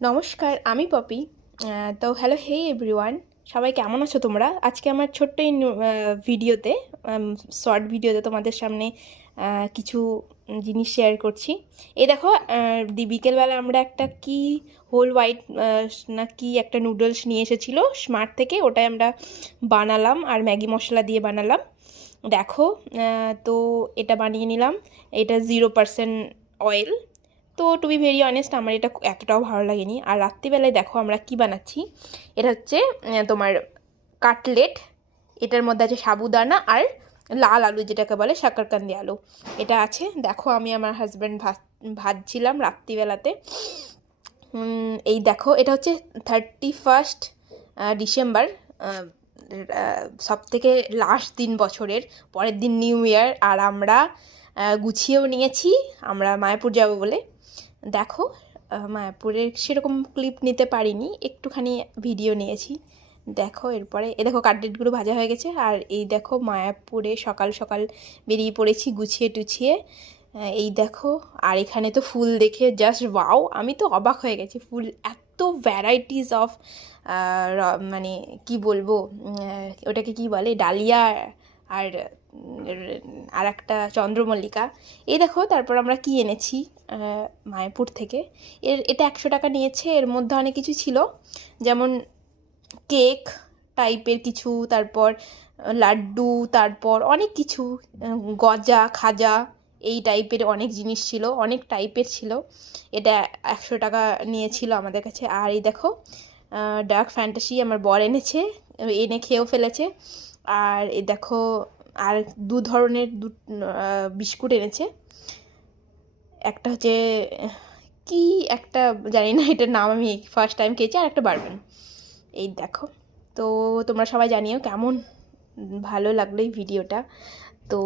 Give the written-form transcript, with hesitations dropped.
নমস্কার, আমি পপি। তো হ্যালো, হেই এভরিওয়ান, সবাই কেমন আছো তোমরা? আজকে আমার ছোট্ট এই ভিডিওতে, শর্ট ভিডিওতে তোমাদের সামনে কিছু জিনিস শেয়ার করছি। এই দেখো, বিকেলবেলা আমরা একটা কি হোল হোয়াইট না কি একটা নুডলস নিয়ে এসেছিলো স্মার্ট থেকে, ওটাই আমরা বানালাম আর ম্যাগি মশলা দিয়ে বানালাম। দেখো, তো এটা বানিয়ে নিলাম। এটা 0% অয়েল। তো টু বি ভেরি অনেস্ট, আমার এটা এতটাও ভালো লাগেনি। আর রাত্রিবেলায় দেখো আমরা কি বানাচ্ছি। এটা হচ্ছে তোমার কাটলেট। এটার মধ্যে আছে সাবুদানা আর লাল আলু, যেটাকে বলে শাকারকান্দি আলু। এটা আছে। দেখো, আমি আমার হাজব্যান্ড ভাজছিলাম রাত্রিবেলাতে। এই দেখো, এটা হচ্ছে 31 ডিসেম্বর, সব থেকে লাস্ট দিন বছরের। পরের দিন নিউ ইয়ার। আর আমরা গুছিয়েও নিয়েছি, আমরা মায়াপুর যাব বলে। দেখো, মায়াপুরের সেরকম ক্লিপ নিতে পারিনি, একটুখানি ভিডিও নিয়েছি। দেখো, এরপরে দেখো কাটলেটগুলো ভাজা হয়ে গেছে। আর এই দেখো, মায়াপুরে সকাল সকাল বেরিয়ে পড়েছি গুছিয়ে টুছিয়ে। এই দেখো, আর এখানে তো ফুল দেখে জাস্ট ওয়াও, আমি তো অবাক হয়ে গেছি। ফুল এত ভ্যারাইটিস অফ, মানে কি বলবো, ওটাকে কি বলে, ডালিয়া আর আর একটা চন্দ্রমল্লিকা। এই দেখো, তারপর আমরা কি এনেছি মায়াপুর থেকে। এটা 100 টাকা নিয়েছে। এর মধ্যে অনেক কিছু ছিল, যেমন কেক টাইপের কিছু, তারপর লাড্ডু, তারপর অনেক কিছু, গজা খাজা, এই টাইপের অনেক জিনিস ছিল, অনেক টাইপের ছিল। এটা 100 টাকা নিয়েছিল আমাদের কাছে। আর এই দেখো, ডার্ক ফ্যান্টাসি আমার বর এনেছে, এনে খেয়েও ফেলেছে। আর এই দেখো, আর দু ধরনের বিস্কুট এনেছে। একটা হচ্ছে কি একটা জানি না, এটার নাম, আমি ফার্স্ট টাইম খেয়েছি। আর একটা বারবেন। এই দেখো, তো তোমরা সবাই জানিও কেমন ভালো লাগলো এই ভিডিওটা। তো